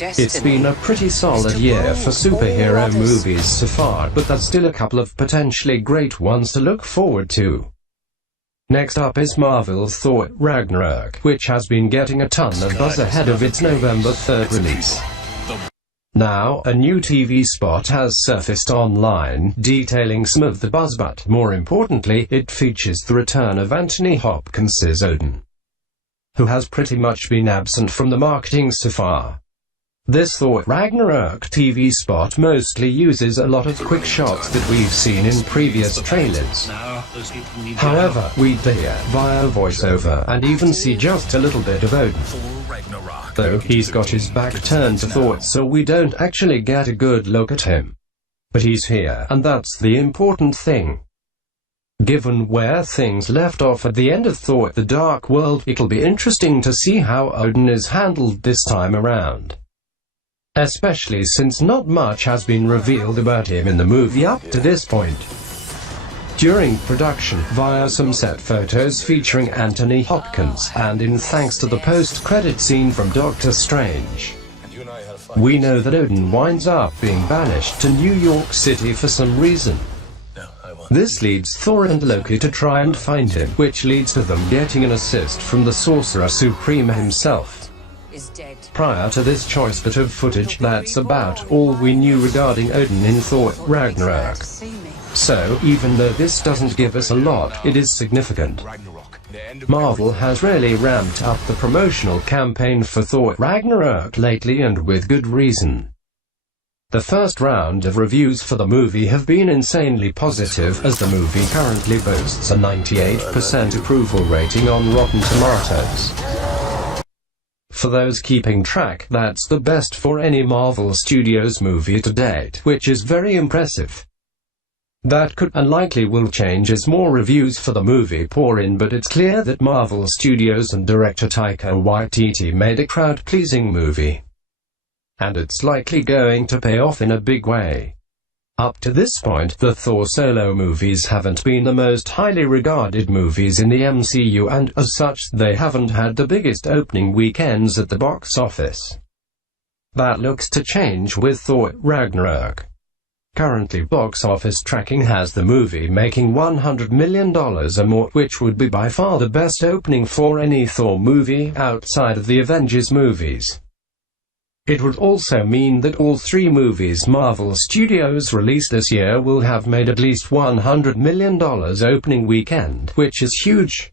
It's been a pretty solid year for superhero movies so far, but there's still a couple of potentially great ones to look forward to. Next up is Marvel's Thor: Ragnarok, which has been getting a ton of buzz ahead of its November 3rd release. Now, a new TV spot has surfaced online, detailing some of the buzz, but more importantly, it features the return of Anthony Hopkins Odin, who has pretty much been absent from the marketing so far. This Thor: Ragnarok TV spot mostly uses a lot of quick shots that we've seen in previous trailers. However, we hear via voiceover and even see just a little bit of Odin, though he's got his back turned to Thor, so we don't actually get a good look at him. But he's here, and that's the important thing. Given where things left off at the end of Thor: The Dark World, it'll be interesting to see how Odin is handled this time around, especially since not much has been revealed about him in the movie up to this point. During production, via some set photos featuring Anthony Hopkins, and in thanks to the post-credit scene from Doctor Strange, we know that Odin winds up being banished to New York City for some reason. This leads Thor and Loki to try and find him, which leads to them getting an assist from the Sorcerer Supreme himself. Prior to this choice bit of footage, that's about all we knew regarding Odin in Thor: Ragnarok. So, even though this doesn't give us a lot, it is significant. Marvel has really ramped up the promotional campaign for Thor: Ragnarok lately, and with good reason. The first round of reviews for the movie have been insanely positive, as the movie currently boasts a 98% approval rating on Rotten Tomatoes. For those keeping track, that's the best for any Marvel Studios movie to date, which is very impressive. That could and likely will change as more reviews for the movie pour in, but it's clear that Marvel Studios and director Taika Waititi made a crowd-pleasing movie, and it's likely going to pay off in a big way. Up to this point, the Thor solo movies haven't been the most highly regarded movies in the MCU, and as such, they haven't had the biggest opening weekends at the box office. That looks to change with Thor: Ragnarok. Currently, box office tracking has the movie making $100 million or more, which would be by far the best opening for any Thor movie outside of the Avengers movies. It would also mean that all three movies Marvel Studios released this year will have made at least $100 million opening weekend, which is huge.